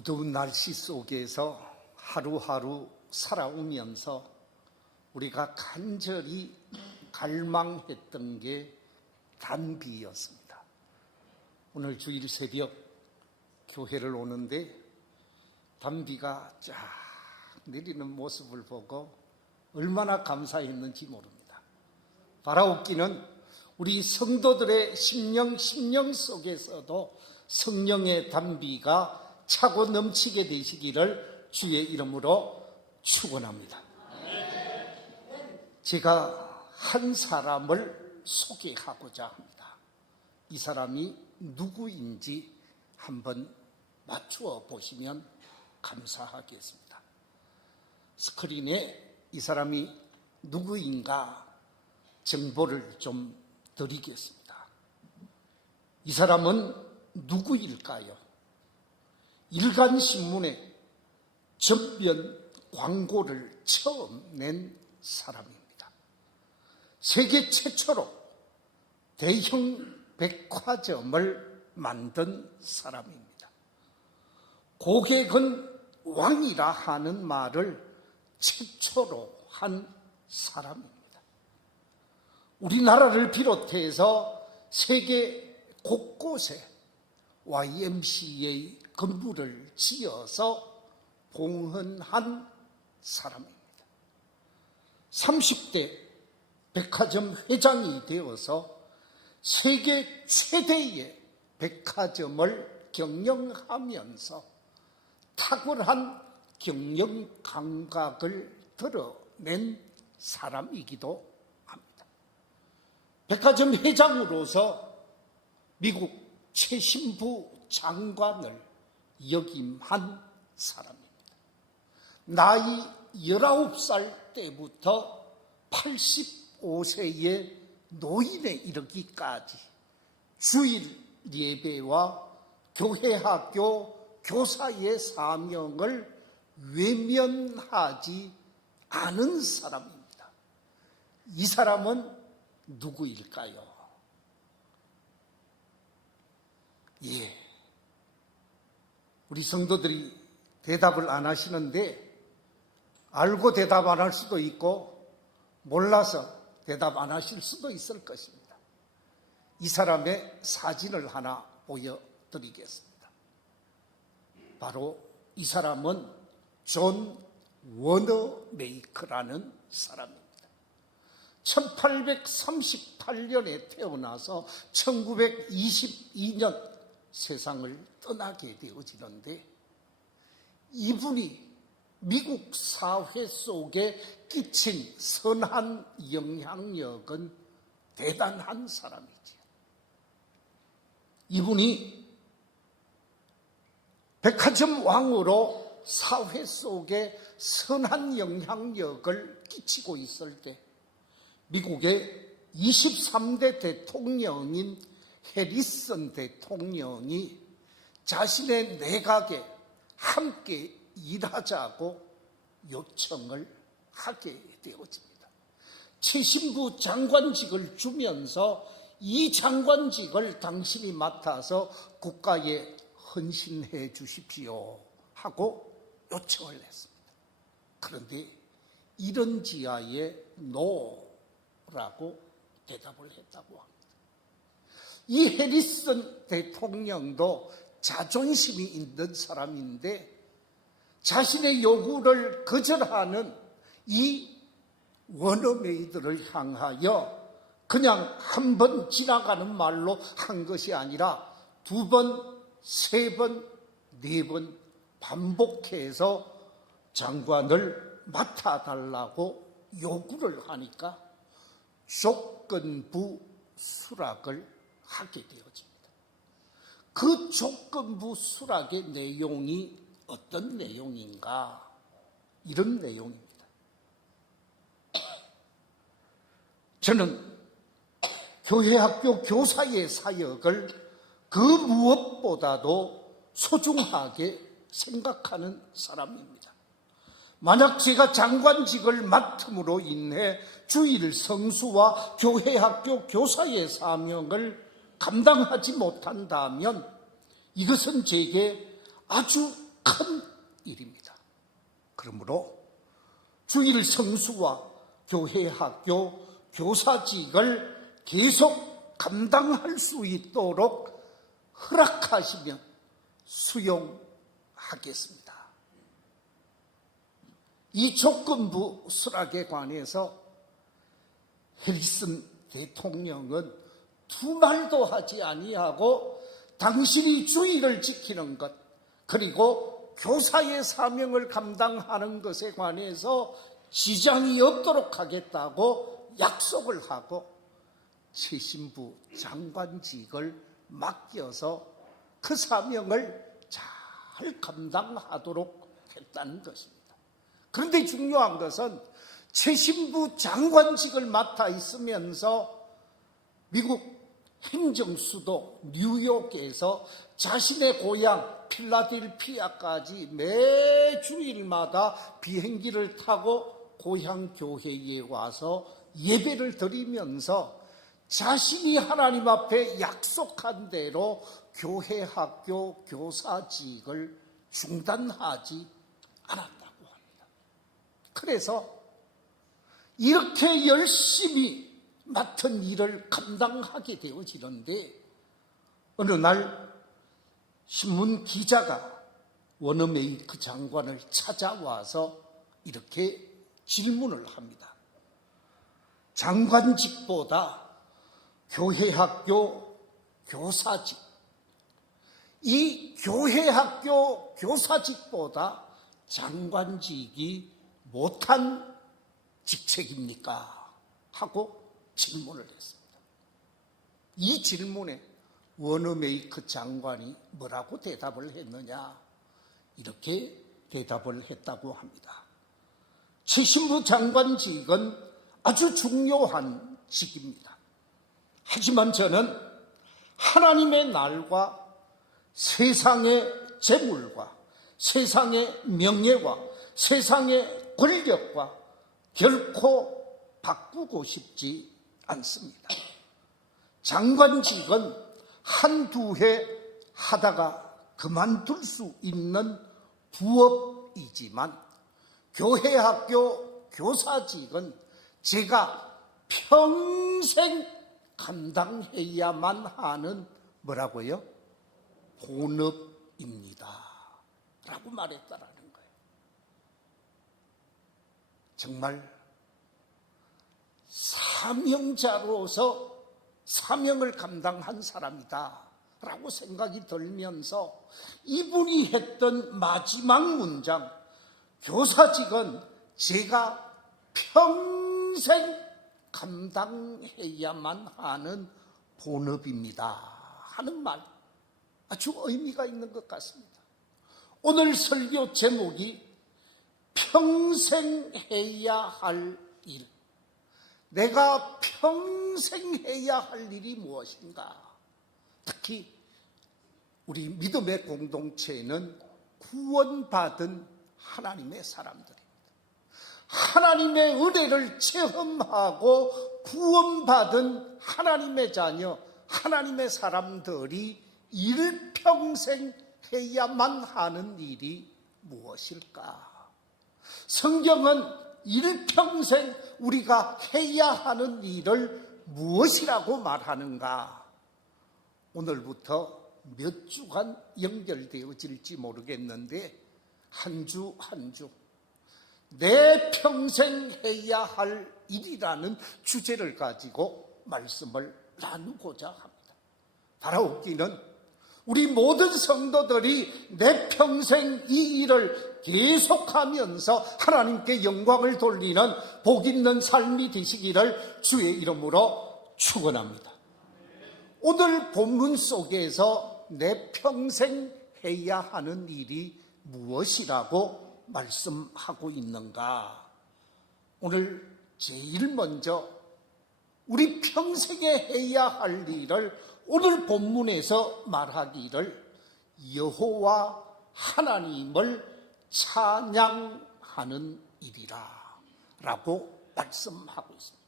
무더운 날씨 속에서 하루하루 살아오면서 우리가 간절히 갈망했던 게 단비였습니다. 오늘 주일 새벽 교회를 오는데 단비가 쫙 내리는 모습을 보고 얼마나 감사했는지 모릅니다. 바라옵기는 우리 성도들의 심령 속에서도 성령의 단비가 차고 넘치게 되시기를 주의 이름으로 축원합니다. 제가 한 사람을 소개하고자 합니다. 이 사람이 누구인지 한번 맞추어 보시면 감사하겠습니다. 스크린에 이 사람이 누구인가 정보를 좀 드리겠습니다. 이 사람은 누구일까요? 일간신문에 전면 광고를 처음 낸 사람입니다. 세계 최초로 대형 백화점을 만든 사람입니다. 고객은 왕이라 하는 말을 최초로 한 사람입니다. 우리나라를 비롯해서 세계 곳곳에 YMCA 건물을 지어서 봉헌한 사람입니다. 30대 백화점 회장이 되어서 세계 최대의 백화점을 경영하면서 탁월한 경영 감각을 드러낸 사람이기도 합니다. 백화점 회장으로서 미국 최신부 장관을 역임한 사람입니다. 나이 19살 때부터 85세의 노인에 이르기까지 주일 예배와 교회 학교 교사의 사명을 외면하지 않은 사람입니다. 이 사람은 누구일까요? 우리 성도들이 대답을 안 하시는데 알고 대답 안 할 수도 있고 몰라서 대답 안 하실 수도 있을 것입니다. 이 사람의 사진을 하나 보여드리겠습니다. 바로 이 사람은 존 워너메이커라는 사람입니다. 1838년에 태어나서 1922년 세상을 떠나게 되어지는데 이분이 미국 사회 속에 끼친 선한 영향력은 대단한 사람이지요. 이분이 백화점 왕으로 사회 속에 선한 영향력을 끼치고 있을 때 미국의 23대 대통령인 해리슨 대통령이 자신의 내각에 함께 일하자고 요청을 하게 되어집니다. 최신부 장관직을 주면서 이 장관직을 당신이 맡아서 국가에 헌신해 주십시오 하고 요청을 했습니다. 그런데 이런 지하에 노라고 대답을 했다고 합니다. 이 해리슨 대통령도 자존심이 있는 사람인데 자신의 요구를 거절하는 이 워너메이드를 향하여 그냥 한 번 지나가는 말로 한 것이 아니라 2번, 3번, 4번 반복해서 장관을 맡아달라고 요구를 하니까 조건부 수락을 하게 되어집니다. 그 조건부 수락의 내용이 어떤 내용인가? 이런 내용입니다. 저는 교회 학교 교사의 사역을 그 무엇보다도 소중하게 생각하는 사람입니다. 만약 제가 장관직을 맡음으로 인해 주일 성수와 교회 학교 교사의 사명을 감당하지 못한다면 이것은 제게 아주 큰 일입니다. 그러므로 주일 성수와 교회 학교 교사직을 계속 감당할 수 있도록 허락하시면 수용하겠습니다. 이 조건부 수락에 관해서 해리슨 대통령은 두 말도 하지 아니하고 당신이 주의를 지키는 것 그리고 교사의 사명을 감당하는 것에 관해서 지장이 없도록 하겠다고 약속을 하고 최신부 장관직을 맡겨서 그 사명을 잘 감당하도록 했다는 것입니다. 그런데 중요한 것은 최신부 장관직을 맡아 있으면서 미국 행정수도 뉴욕에서 자신의 고향 필라델피아까지 매 주일마다 비행기를 타고 고향 교회에 와서 예배를 드리면서 자신이 하나님 앞에 약속한 대로 교회 학교 교사직을 중단하지 않았다고 합니다. 그래서 이렇게 열심히 맡은 일을 감당하게 되어지는데 어느 날 신문 기자가 워너메이크 장관을 찾아와서 이렇게 질문을 합니다. 장관직보다 교회 학교 교사직, 이 교회 학교 교사직보다 장관직이 못한 직책입니까? 하고 질문을 했습니다. 이 질문에 워너메이크 장관이 뭐라고 대답을 했느냐? 이렇게 대답을 했다고 합니다. 최신부 장관직은 아주 중요한 직입니다. 하지만 저는 하나님의 날과 세상의 재물과 세상의 명예와 세상의 권력과 결코 바꾸고 싶지 않습니다. 장관직은 한두 해 하다가 그만둘 수 있는 부업이지만 교회 학교 교사직은 제가 평생 감당해야만 하는 뭐라고요? 본업입니다. 라고 말했다라는 거예요. 정말 사명자로서 사명을 감당한 사람이다 라고 생각이 들면서 이분이 했던 마지막 문장, 교사직은 제가 평생 감당해야만 하는 본업입니다 하는 말, 아주 의미가 있는 것 같습니다. 오늘 설교 제목이 평생 해야 할 일, 내가 평생 해야 할 일이 무엇인가? 특히 우리 믿음의 공동체는 구원받은 하나님의 사람들입니다. 하나님의 은혜를 체험하고 구원받은 하나님의 자녀, 하나님의 사람들이 일평생 해야만 하는 일이 무엇일까? 성경은 일평생 우리가 해야 하는 일을 무엇이라고 말하는가? 오늘부터 몇 주간 연결되어질지 모르겠는데 한 주 한 주 내 평생 해야 할 일이라는 주제를 가지고 말씀을 나누고자 합니다. 바라옵기는 우리 모든 성도들이 내 평생 이 일을 계속하면서 하나님께 영광을 돌리는 복 있는 삶이 되시기를 주의 이름으로 축원합니다. 오늘 본문 속에서 내 평생 해야 하는 일이 무엇이라고 말씀하고 있는가? 오늘 제일 먼저 우리 평생에 해야 할 일을 오늘 본문에서 말하기를 여호와 하나님을 찬양하는 일이라 라고 말씀하고 있습니다.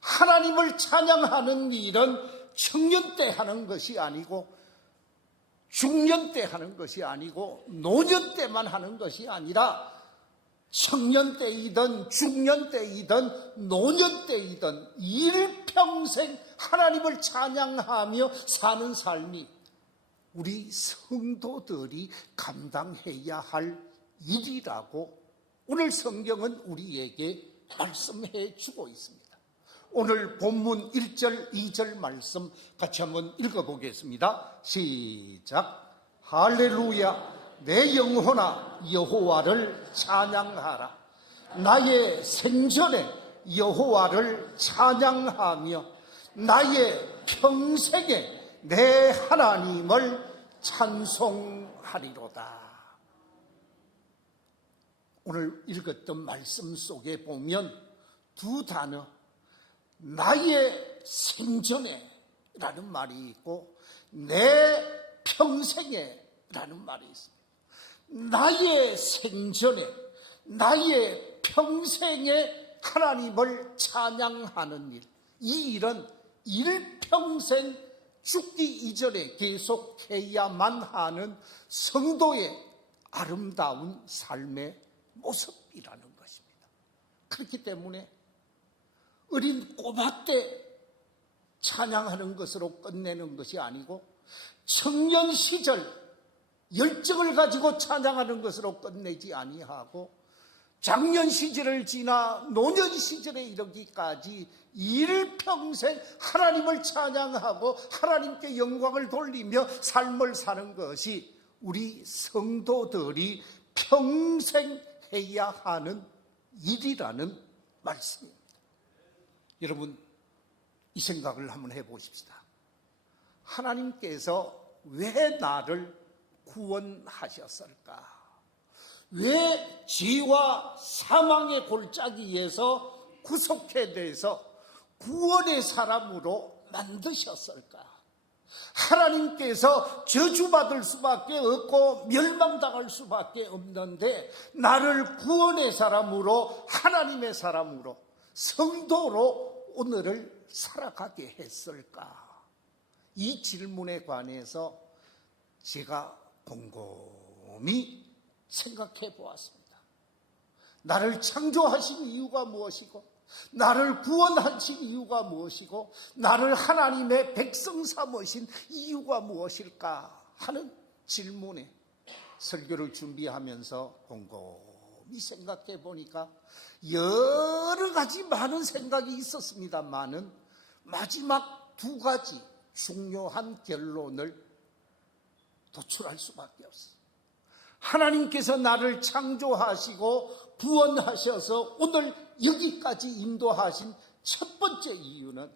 하나님을 찬양하는 일은 청년 때 하는 것이 아니고 중년 때 하는 것이 아니고 노년 때만 하는 것이 아니라 청년 때이든 중년 때이든 노년 때이든 일평생 하나님을 찬양하며 사는 삶이 우리 성도들이 감당해야 할 일이라고 오늘 성경은 우리에게 말씀해 주고 있습니다. 오늘 본문 1절, 2절 말씀 같이 한번 읽어보겠습니다. 시작. 할렐루야. 내 영혼아 여호와를 찬양하라. 나의 생전에 여호와를 찬양하며 나의 평생에 내 하나님을 찬송하리로다. 오늘 읽었던 말씀 속에 보면 두 단어, 나의 생전에 라는 말이 있고 내 평생에 라는 말이 있습니다. 나의 생전에, 나의 평생에 하나님을 찬양하는 일, 이 일은 일평생 죽기 이전에 계속해야만 하는 성도의 아름다운 삶의 모습이라는 것입니다. 그렇기 때문에 어린 꼬마 때 찬양하는 것으로 끝내는 것이 아니고 청년 시절 열정을 가지고 찬양하는 것으로 끝내지 아니하고 장년 시절을 지나 노년 시절에 이르기까지 일평생 하나님을 찬양하고 하나님께 영광을 돌리며 삶을 사는 것이 우리 성도들이 평생 해야 하는 일이라는 말씀입니다. 여러분, 이 생각을 한번 해보십시다. 하나님께서 왜 나를 구원하셨을까? 왜 죄와 사망의 골짜기에서 구속해내서 구원의 사람으로 만드셨을까? 하나님께서 저주받을 수밖에 없고 멸망당할 수밖에 없는데 나를 구원의 사람으로, 하나님의 사람으로, 성도로 오늘을 살아가게 했을까? 이 질문에 관해서 제가 곰곰이 생각해 보았습니다. 나를 창조하신 이유가 무엇이고, 나를 구원하신 이유가 무엇이고, 나를 하나님의 백성 삼으신 이유가 무엇일까 하는 질문에 설교를 준비하면서 곰곰이 생각해 보니까 여러 가지 많은 생각이 있었습니다만은 마지막 두 가지 중요한 결론을 도출할 수밖에 없어요. 하나님께서 나를 창조하시고 구원하셔서 오늘 여기까지 인도하신 첫 번째 이유는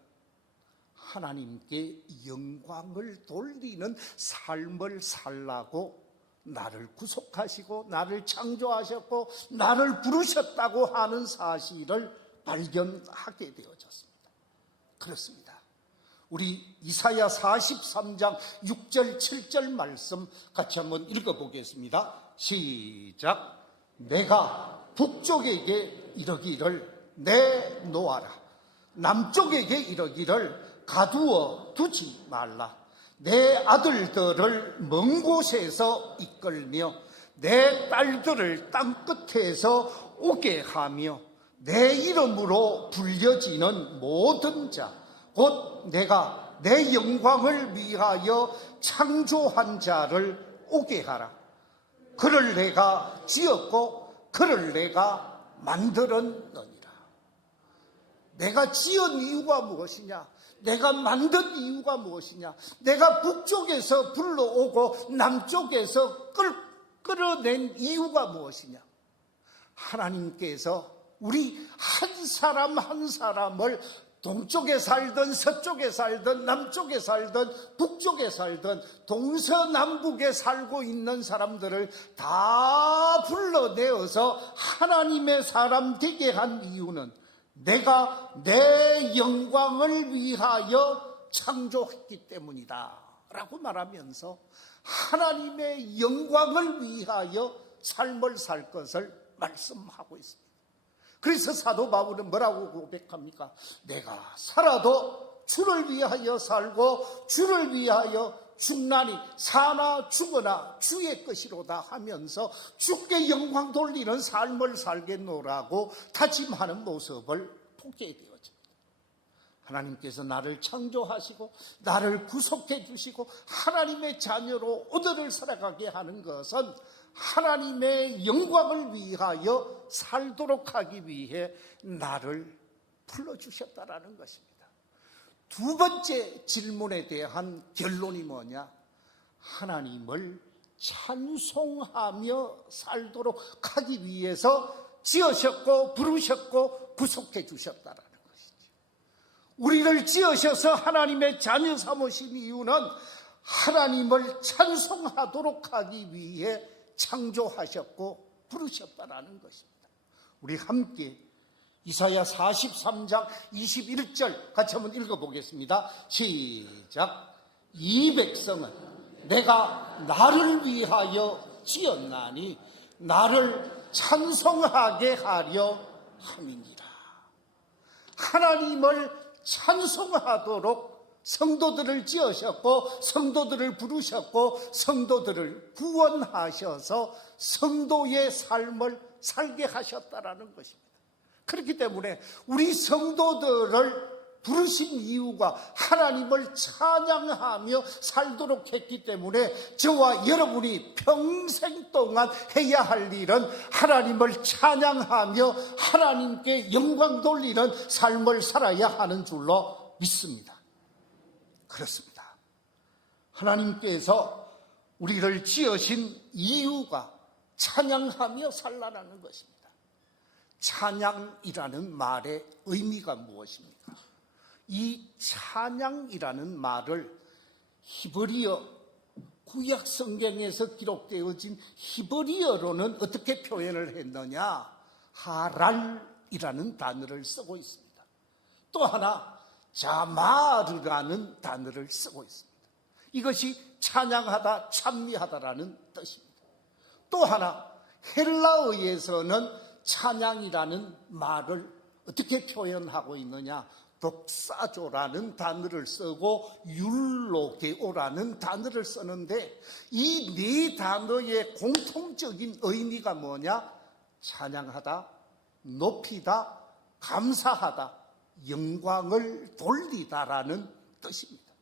하나님께 영광을 돌리는 삶을 살라고 나를 구속하시고 나를 창조하셨고 나를 부르셨다고 하는 사실을 발견하게 되어졌습니다. 그렇습니다. 우리 이사야 43장 6절 7절 말씀 같이 한번 읽어보겠습니다. 시작. 내가 북쪽에게 이르기를 내놓아라. 남쪽에게 이르기를 가두어 두지 말라. 내 아들들을 먼 곳에서 이끌며 내 딸들을 땅끝에서 오게 하며 내 이름으로 불려지는 모든 자 곧 내가 내 영광을 위하여 창조한 자를 오게 하라. 그를 내가 지었고 그를 내가 만들었느니라. 내가 지은 이유가 무엇이냐? 내가 만든 이유가 무엇이냐? 내가 북쪽에서 불러오고 남쪽에서 끌어낸 이유가 무엇이냐? 하나님께서 우리 한 사람 한 사람을 동쪽에 살든 서쪽에 살든 남쪽에 살든 북쪽에 살든 동서남북에 살고 있는 사람들을 다 불러내어서 하나님의 사람 되게 한 이유는 내가 내 영광을 위하여 창조했기 때문이다 라고 말하면서 하나님의 영광을 위하여 삶을 살 것을 말씀하고 있습니다. 그래서 사도 바울은 뭐라고 고백합니까? 내가 살아도 주를 위하여 살고 주를 위하여 죽나니 사나 죽으나 주의 것이로다 하면서 주께 영광 돌리는 삶을 살겠노라고 다짐하는 모습을 보게 되어집니다. 하나님께서 나를 창조하시고 나를 구속해 주시고 하나님의 자녀로 오늘을 살아가게 하는 것은 하나님의 영광을 위하여 살도록 하기 위해 나를 불러주셨다라는 것입니다. 두 번째 질문에 대한 결론이 뭐냐? 하나님을 찬송하며 살도록 하기 위해서 지으셨고 부르셨고 구속해 주셨다라는 것이죠. 우리를 지으셔서 하나님의 자녀 삼으신 이유는 하나님을 찬송하도록 하기 위해 창조하셨고 부르셨다라는 것입니다. 우리 함께 이사야 43장 21절 같이 한번 읽어보겠습니다. 시작. 이 백성은 내가 나를 위하여 지었나니 나를 찬송하게 하려 함이니라. 하나님을 찬송하도록 성도들을 지으셨고 성도들을 부르셨고 성도들을 구원하셔서 성도의 삶을 살게 하셨다라는 것입니다. 그렇기 때문에 우리 성도들을 부르신 이유가 하나님을 찬양하며 살도록 했기 때문에 저와 여러분이 평생 동안 해야 할 일은 하나님을 찬양하며 하나님께 영광 돌리는 삶을 살아야 하는 줄로 믿습니다. 그렇습니다. 하나님께서 우리를 지으신 이유가 찬양하며 살라라는 것입니다. 찬양이라는 말의 의미가 무엇입니까? 이 찬양이라는 말을 히브리어 구약 성경에서 기록되어진 히브리어로는 어떻게 표현을 했느냐? 하랄이라는 단어를 쓰고 있습니다. 또 하나 자마르라는 단어를 쓰고 있습니다. 이것이 찬양하다, 찬미하다라는 뜻입니다. 또 하나 헬라어에서는 찬양이라는 말을 어떻게 표현하고 있느냐? 독사조라는 단어를 쓰고 율로게오라는 단어를 쓰는데 이 네 단어의 공통적인 의미가 뭐냐? 찬양하다, 높이다, 감사하다, 영광을 돌리다라는 뜻입니다.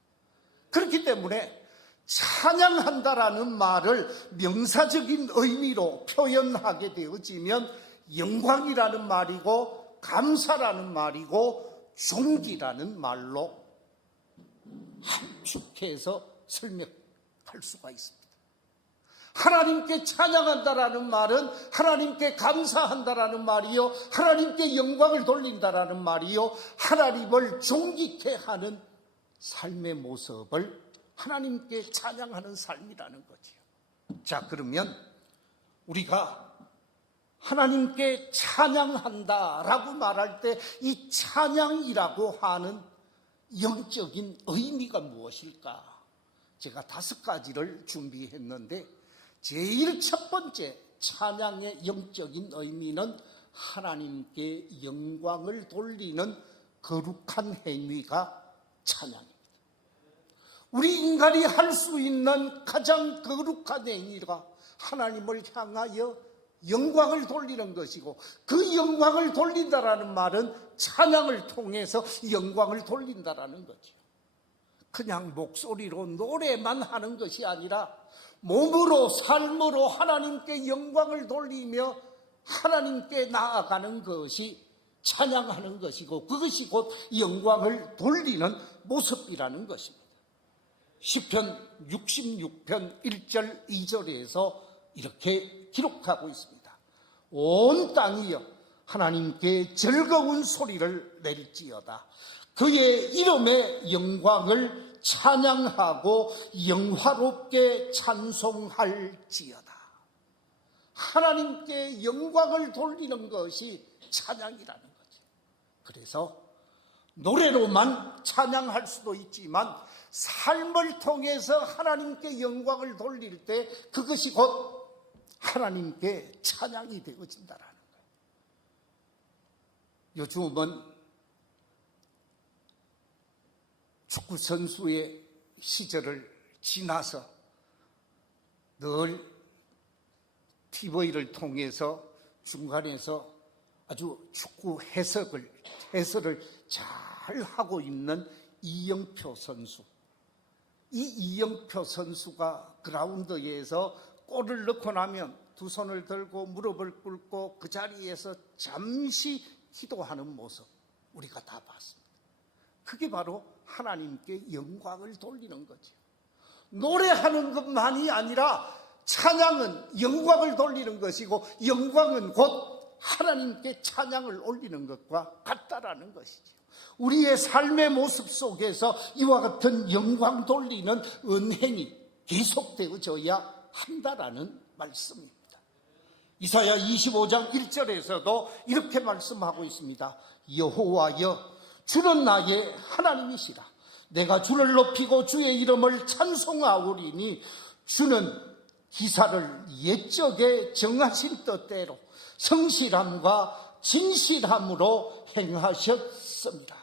그렇기 때문에 찬양한다라는 말을 명사적인 의미로 표현하게 되어지면 영광이라는 말이고 감사라는 말이고 존귀라는 말로 함축해서 설명할 수가 있습니다. 하나님께 찬양한다라는 말은 하나님께 감사한다라는 말이요, 하나님께 영광을 돌린다라는 말이요, 하나님을 존귀케 하는 삶의 모습을 하나님께 찬양하는 삶이라는 거지요. 자, 그러면 우리가 하나님께 찬양한다라고 말할 때 이 찬양이라고 하는 영적인 의미가 무엇일까? 제가 5가지를 준비했는데 제일 첫 번째 찬양의 영적인 의미는 하나님께 영광을 돌리는 거룩한 행위가 찬양입니다. 우리 인간이 할 수 있는 가장 거룩한 행위가 하나님을 향하여 영광을 돌리는 것이고 그 영광을 돌린다라는 말은 찬양을 통해서 영광을 돌린다라는 거죠. 그냥 목소리로 노래만 하는 것이 아니라 몸으로 삶으로 하나님께 영광을 돌리며 하나님께 나아가는 것이 찬양하는 것이고 그것이 곧 영광을 돌리는 모습이라는 것입니다. 시편 66편 1절 2절에서 이렇게 기록하고 있습니다. 온 땅이여 하나님께 즐거운 소리를 낼지어다. 그의 이름의 영광을 찬양하고 영화롭게 찬송할지어다. 하나님께 영광을 돌리는 것이 찬양이라는 거죠. 그래서 노래로만 찬양할 수도 있지만 삶을 통해서 하나님께 영광을 돌릴 때 그것이 곧 하나님께 찬양이 되어진다라는 거예요. 요즘은 축구 선수의 시절을 지나서 늘 TV를 통해서 중간에서 아주 축구 해설을 잘 하고 있는 이영표 선수. 이 이영표 선수가 그라운드에서 골을 넣고 나면 두 손을 들고 무릎을 꿇고 그 자리에서 잠시 기도하는 모습 우리가 다 봤습니다. 그게 바로 하나님께 영광을 돌리는 거죠. 노래하는 것만이 아니라 찬양은 영광을 돌리는 것이고 영광은 곧 하나님께 찬양을 올리는 것과 같다라는 것이죠. 우리의 삶의 모습 속에서 이와 같은 영광 돌리는 은행이 계속되어져야 한다라는 말씀입니다. 이사야 25장 1절에서도 이렇게 말씀하고 있습니다. 여호와여, 주는 나의 하나님이시라. 내가 주를 높이고 주의 이름을 찬송하오리니 주는 기사를 옛적에 정하신 뜻대로 성실함과 진실함으로 행하셨습니다.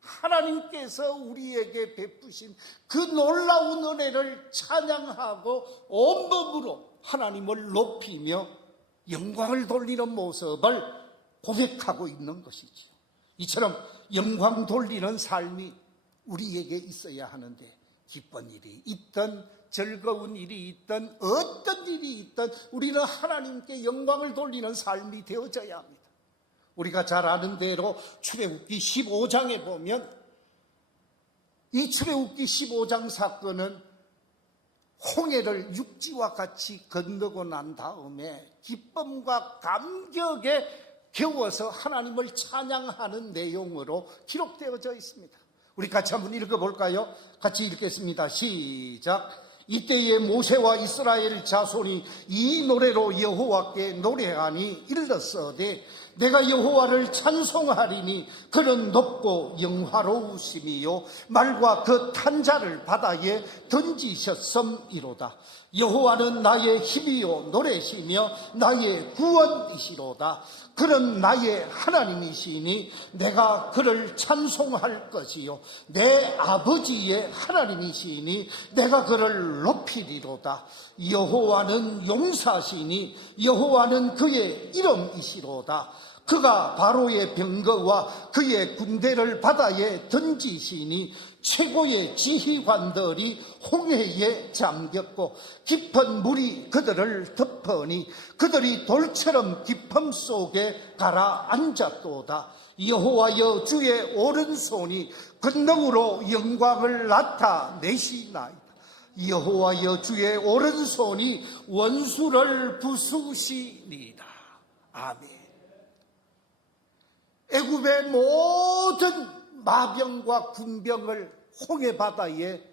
하나님께서 우리에게 베푸신 그 놀라운 은혜를 찬양하고 온몸으로 하나님을 높이며 영광을 돌리는 모습을 고백하고 있는 것이지요. 이처럼 영광 돌리는 삶이 우리에게 있어야 하는데, 기쁜 일이 있든 즐거운 일이 있든 어떤 일이 있든 우리는 하나님께 영광을 돌리는 삶이 되어져야 합니다. 우리가 잘 아는 대로 출애굽기 15장에 보면 이 출애굽기 15장 사건은 홍해를 육지와 같이 건너고 난 다음에 기쁨과 감격에 겨워서 하나님을 찬양하는 내용으로 기록되어져 있습니다. 우리 같이 한번 읽어볼까요? 같이 읽겠습니다. 시작. 이때에 모세와 이스라엘 자손이 이 노래로 여호와께 노래하니 이르렀으되 내가 여호와를 찬송하리니 그는 높고 영화로우심이요 말과 그 탄자를 바다에 던지셨음이로다. 여호와는 나의 힘이요 노래시며 나의 구원이시로다. 그는 나의 하나님이시니 내가 그를 찬송할 것이요 내 아버지의 하나님이시니 내가 그를 높이리로다. 여호와는 용사시니 여호와는 그의 이름이시로다. 그가 바로의 병거와 그의 군대를 바다에 던지시니 최고의 지휘관들이 홍해에 잠겼고 깊은 물이 그들을 덮으니 그들이 돌처럼 깊음 속에 가라앉았도다. 여호와여, 주의 오른손이 권능으로 영광을 나타내시나이다. 여호와여, 주의 오른손이 원수를 부수시니이다. 아멘. 애굽의 모든 마병과 군병을 홍해 바다에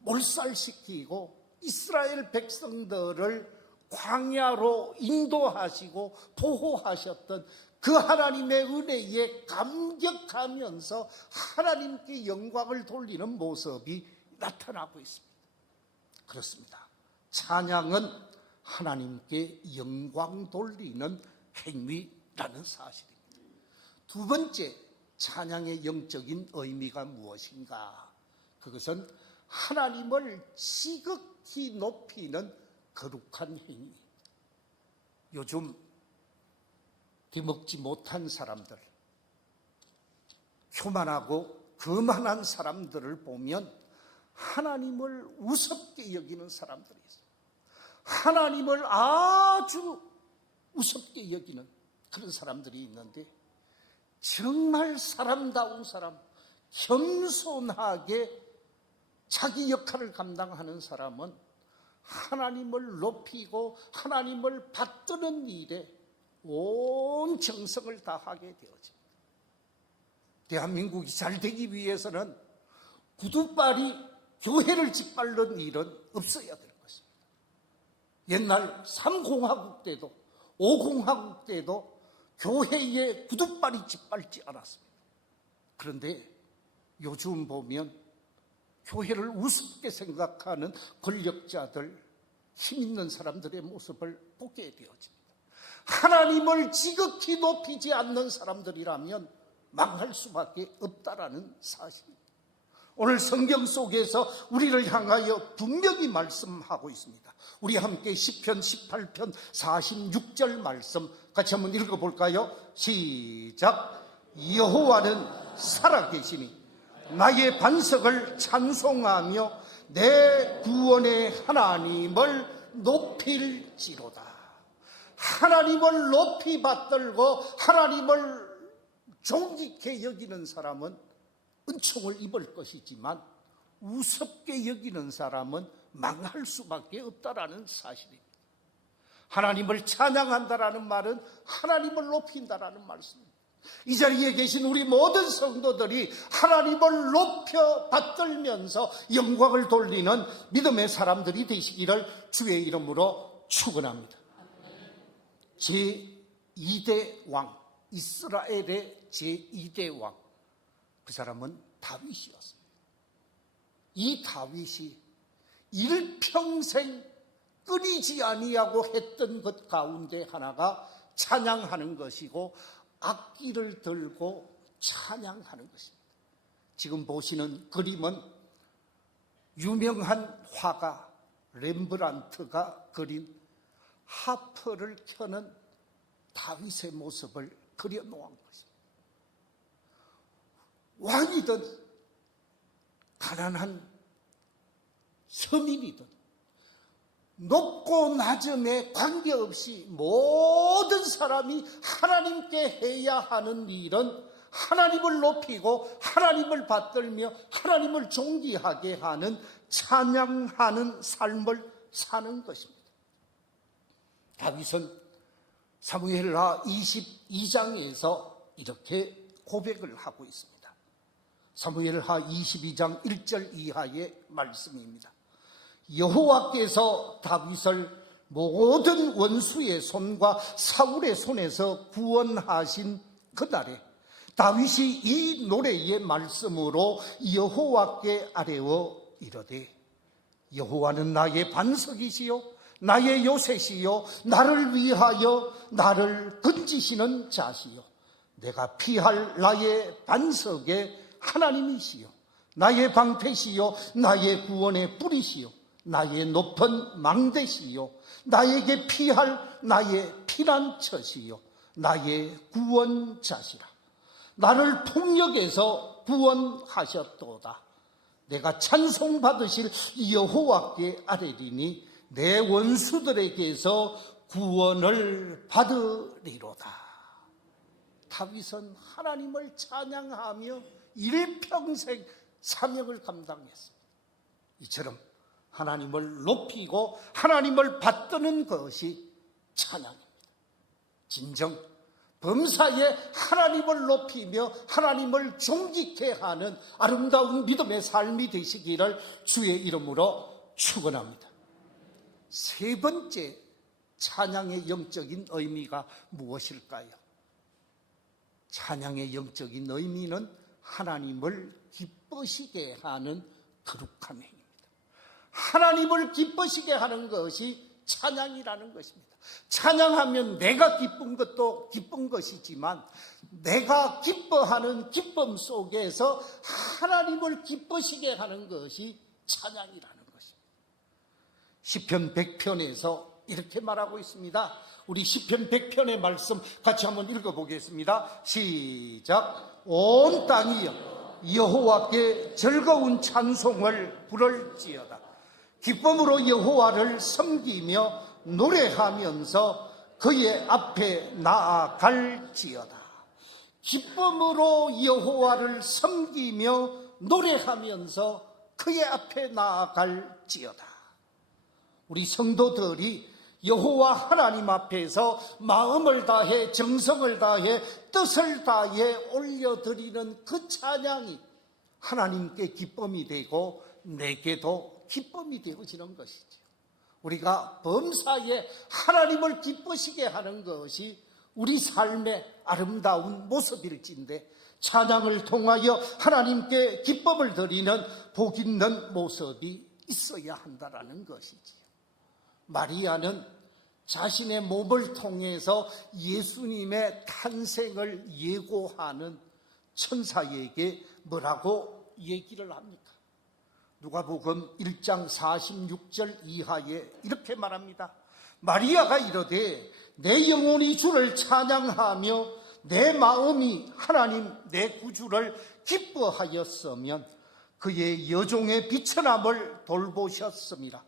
몰살시키고 이스라엘 백성들을 광야로 인도하시고 보호하셨던 그 하나님의 은혜에 감격하면서 하나님께 영광을 돌리는 모습이 나타나고 있습니다. 그렇습니다. 찬양은 하나님께 영광 돌리는 행위라는 사실입니다. 두 번째, 찬양의 영적인 의미가 무엇인가? 그것은 하나님을 지극히 높이는 거룩한 행위. 요즘 뒤먹지 못한 사람들, 교만하고 거만한 사람들을 보면 하나님을 우습게 여기는 사람들이 있어요. 하나님을 아주 우습게 여기는 그런 사람들이 있는데, 정말 사람다운 사람, 겸손하게 자기 역할을 감당하는 사람은 하나님을 높이고 하나님을 받드는 일에 온 정성을 다하게 되어집니다. 대한민국이 잘 되기 위해서는 구두발이 교회를 짓밟는 일은 없어야 될 것입니다. 옛날 3공화국 때도 5공화국 때도 교회에 구두발이 짓밟지 않았습니다. 그런데 요즘 보면 교회를 우습게 생각하는 권력자들, 힘 있는 사람들의 모습을 보게 되어집니다. 하나님을 지극히 높이지 않는 사람들이라면 망할 수밖에 없다라는 사실입니다. 오늘 성경 속에서 우리를 향하여 분명히 말씀하고 있습니다. 우리 함께 시편 18편 46절 말씀 같이 한번 읽어볼까요? 시작. 여호와는 살아계시니 나의 반석을 찬송하며 내 구원의 하나님을 높일지로다. 하나님을 높이 받들고 하나님을 존귀케 여기는 사람은 은총을 입을 것이지만 우습게 여기는 사람은 망할 수밖에 없다라는 사실입니다. 하나님을 찬양한다라는 말은 하나님을 높인다라는 말씀입니다. 이 자리에 계신 우리 모든 성도들이 하나님을 높여 받들면서 영광을 돌리는 믿음의 사람들이 되시기를 주의 이름으로 축원합니다. 제2대 왕, 이스라엘의 제2대 왕, 그 사람은 다윗이었습니다. 이 다윗이 일평생 끊이지 아니하고 했던 것 가운데 하나가 찬양하는 것이고 악기를 들고 찬양하는 것입니다. 지금 보시는 그림은 유명한 화가 렘브란트가 그린 하프를 켜는 다윗의 모습을 그려놓은 것입니다. 왕이든 가난한 서민이든 높고 낮음에 관계없이 모든 사람이 하나님께 해야 하는 일은 하나님을 높이고 하나님을 받들며 하나님을 존귀하게 하는 찬양하는 삶을 사는 것입니다. 다윗은 사무엘하 22장에서 이렇게 고백을 하고 있습니다. 사무엘하 22장 1절 이하의 말씀입니다. 여호와께서 다윗을 모든 원수의 손과 사울의 손에서 구원하신 그날에 다윗이 이 노래의 말씀으로 여호와께 아뢰어 이르되 여호와는 나의 반석이시요 나의 요새시요 나를 위하여 나를 건지시는 자시요 내가 피할 나의 반석의 하나님이시요 나의 방패시요 나의 구원의 뿌리시요 나의 높은 망대시요 나에게 피할 나의 피난처시요 나의 구원자시라. 나를 폭력에서 구원하셨도다. 내가 찬송받으실 여호와께 아뢰리니 내 원수들에게서 구원을 받으리로다. 다윗은 하나님을 찬양하며 일평생 사명을 감당했습니다. 이처럼 하나님을 높이고 하나님을 받드는 것이 찬양입니다. 진정 범사에 하나님을 높이며 하나님을 존귀케 하는 아름다운 믿음의 삶이 되시기를 주의 이름으로 축원합니다. 세 번째 찬양의 영적인 의미가 무엇일까요? 찬양의 영적인 의미는 하나님을 기쁘시게 하는 거룩한 행위입니다. 하나님을 기쁘시게 하는 것이 찬양이라는 것입니다. 찬양하면 내가 기쁜 것도 기쁜 것이지만 내가 기뻐하는 기쁨 속에서 하나님을 기쁘시게 하는 것이 찬양이라는 것입니다. 시편 100편에서 이렇게 말하고 있습니다. 우리 시편 100편의 말씀 같이 한번 읽어보겠습니다. 시작. 온 땅이여 여호와께 즐거운 찬송을 부를지어다. 기쁨으로 여호와를 섬기며 노래하면서 그의 앞에 나아갈지어다. 기쁨으로 여호와를 섬기며 노래하면서 그의 앞에 나아갈지어다. 우리 성도들이 여호와 하나님 앞에서 마음을 다해 정성을 다해 뜻을 다해 올려드리는 그 찬양이 하나님께 기쁨이 되고 내게도 기쁨이 되어지는 것이죠. 우리가 범사에 하나님을 기쁘시게 하는 것이 우리 삶의 아름다운 모습일진데 찬양을 통하여 하나님께 기쁨을 드리는 복 있는 모습이 있어야 한다라는 것이지요. 마리아는 자신의 몸을 통해서 예수님의 탄생을 예고하는 천사에게 뭐라고 얘기를 합니까? 누가복음 1장 46절 이하에 이렇게 말합니다. 마리아가 이르되 내 영혼이 주를 찬양하며 내 마음이 하나님 내 구주를 기뻐하였으면 그의 여종의 비천함을 돌보셨습니다.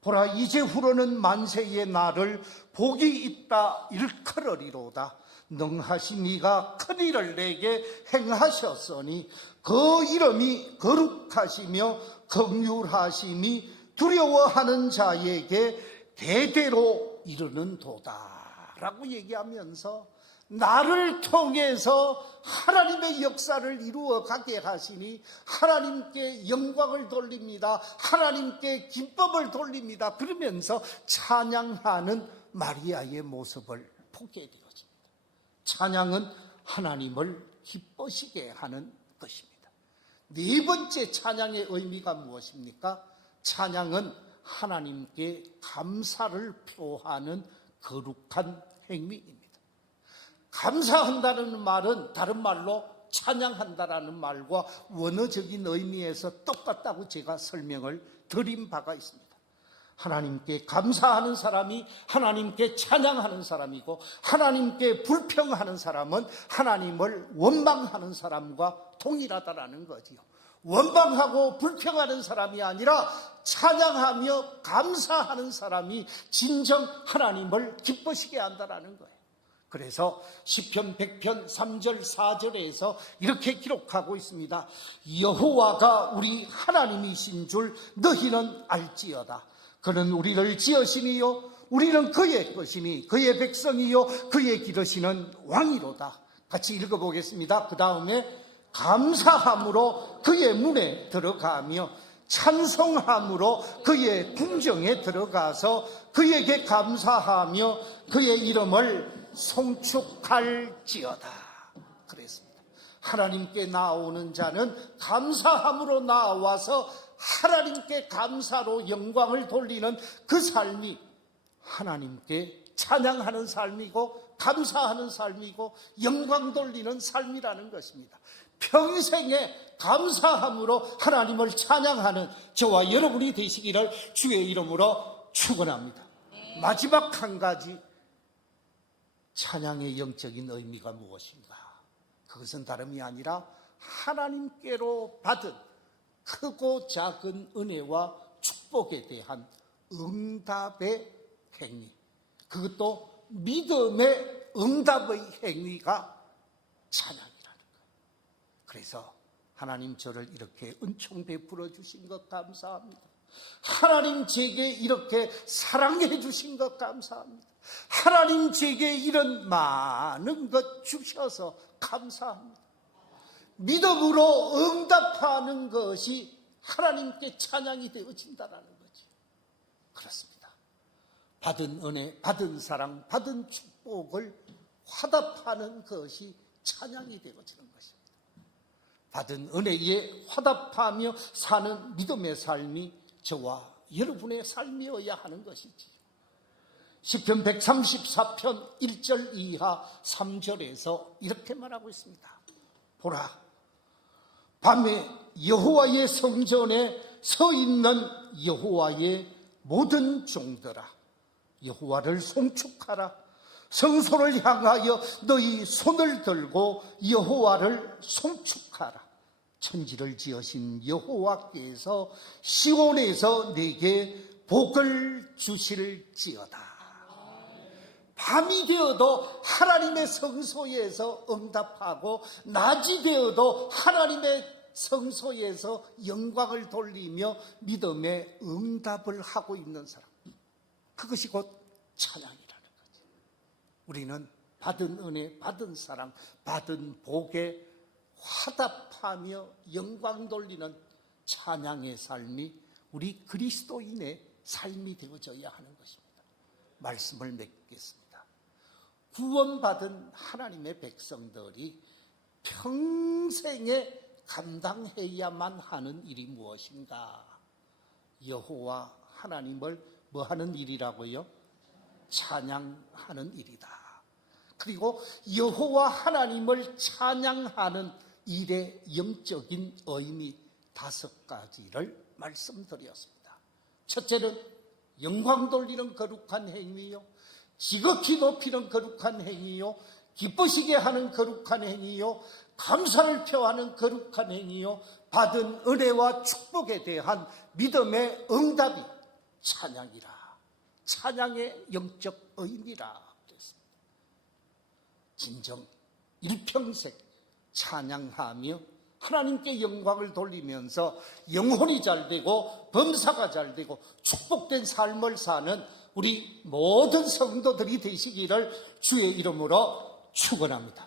보라, 이제후로는 만세의 날을 복이 있다 일컬으리로다. 능하신 이가 큰 일을 내게 행하셨으니 그 이름이 거룩하시며 긍휼하심이 두려워하는 자에게 대대로 이르는도다 라고 얘기하면서 나를 통해서 하나님의 역사를 이루어 가게 하시니 하나님께 영광을 돌립니다. 하나님께 기쁨을 돌립니다. 그러면서 찬양하는 마리아의 모습을 보게 되어집니다. 찬양은 하나님을 기쁘시게 하는 것입니다. 네 번째 찬양의 의미가 무엇입니까? 찬양은 하나님께 감사를 표하는 거룩한 행위입니다. 감사한다는 말은 다른 말로 찬양한다라는 말과 원어적인 의미에서 똑같다고 제가 설명을 드린 바가 있습니다. 하나님께 감사하는 사람이 하나님께 찬양하는 사람이고, 하나님께 불평하는 사람은 하나님을 원망하는 사람과 동일하다라는 거지요. 원망하고 불평하는 사람이 아니라 찬양하며 감사하는 사람이 진정 하나님을 기쁘시게 한다라는 거예요. 그래서 시편 100편 3절 4절에서 이렇게 기록하고 있습니다. 여호와가 우리 하나님이신 줄 너희는 알지어다. 그는 우리를 지으심이요 우리는 그의 것이니 그의 백성이요 그의 기르시는 왕이로다. 같이 읽어보겠습니다. 그 다음에 감사함으로 그의 문에 들어가며 찬송함으로 그의 궁정에 들어가서 그에게 감사하며 그의 이름을 송축할지어다 그랬습니다. 하나님께 나오는 자는 감사함으로 나와서 하나님께 감사로 영광을 돌리는 그 삶이 하나님께 찬양하는 삶이고 감사하는 삶이고 영광 돌리는 삶이라는 것입니다. 평생에 감사함으로 하나님을 찬양하는 저와 여러분이 되시기를 주의 이름으로 축원합니다. 마지막 한 가지, 찬양의 영적인 의미가 무엇인가? 그것은 다름이 아니라 하나님께로 받은 크고 작은 은혜와 축복에 대한 응답의 행위, 그것도 믿음의 응답의 행위가 찬양이라는 거예요. 그래서 하나님 저를 이렇게 은총 베풀어 주신 것 감사합니다. 하나님 제게 이렇게 사랑해 주신 것 감사합니다. 하나님 제게 이런 많은 것 주셔서 감사합니다. 믿음으로 응답하는 것이 하나님께 찬양이 되어진다는 거지. 그렇습니다. 받은 은혜, 받은 사랑, 받은 축복을 화답하는 것이 찬양이 되어지는 것입니다. 받은 은혜에 화답하며 사는 믿음의 삶이 저와 여러분의 삶이어야 하는 것이지요. 시편 134편 1절 이하 3절에서 이렇게 말하고 있습니다. 보라, 밤에 여호와의 성전에 서 있는 여호와의 모든 종들아, 여호와를 송축하라. 성소를 향하여 너희 손을 들고 여호와를 송축하라. 천지를 지으신 여호와께서 시온에서 내게 복을 주실지어다. 밤이 되어도 하나님의 성소에서 응답하고, 낮이 되어도 하나님의 성소에서 영광을 돌리며 믿음의 응답을 하고 있는 사람, 그것이 곧 찬양이라는 거지. 우리는 받은 은혜, 받은 사랑, 받은 복에 화답하며 영광 돌리는 찬양의 삶이 우리 그리스도인의 삶이 되어져야 하는 것입니다. 말씀을 맺겠습니다. 구원받은 하나님의 백성들이 평생에 감당해야만 하는 일이 무엇인가? 여호와 하나님을 뭐 하는 일이라고요? 찬양하는 일이다. 그리고 여호와 하나님을 찬양하는 일의 영적인 의미 5가지를 말씀드렸습니다. 첫째는 영광 돌리는 거룩한 행위요, 지극히 높이는 거룩한 행위요, 기쁘시게 하는 거룩한 행위요, 감사를 표하는 거룩한 행위요, 받은 은혜와 축복에 대한 믿음의 응답이 찬양이라. 찬양의 영적 의미라 그랬습니다. 진정 일평생 찬양하며 하나님께 영광을 돌리면서 영혼이 잘 되고 범사가 잘 되고 축복된 삶을 사는 우리 모든 성도들이 되시기를 주의 이름으로 축원합니다.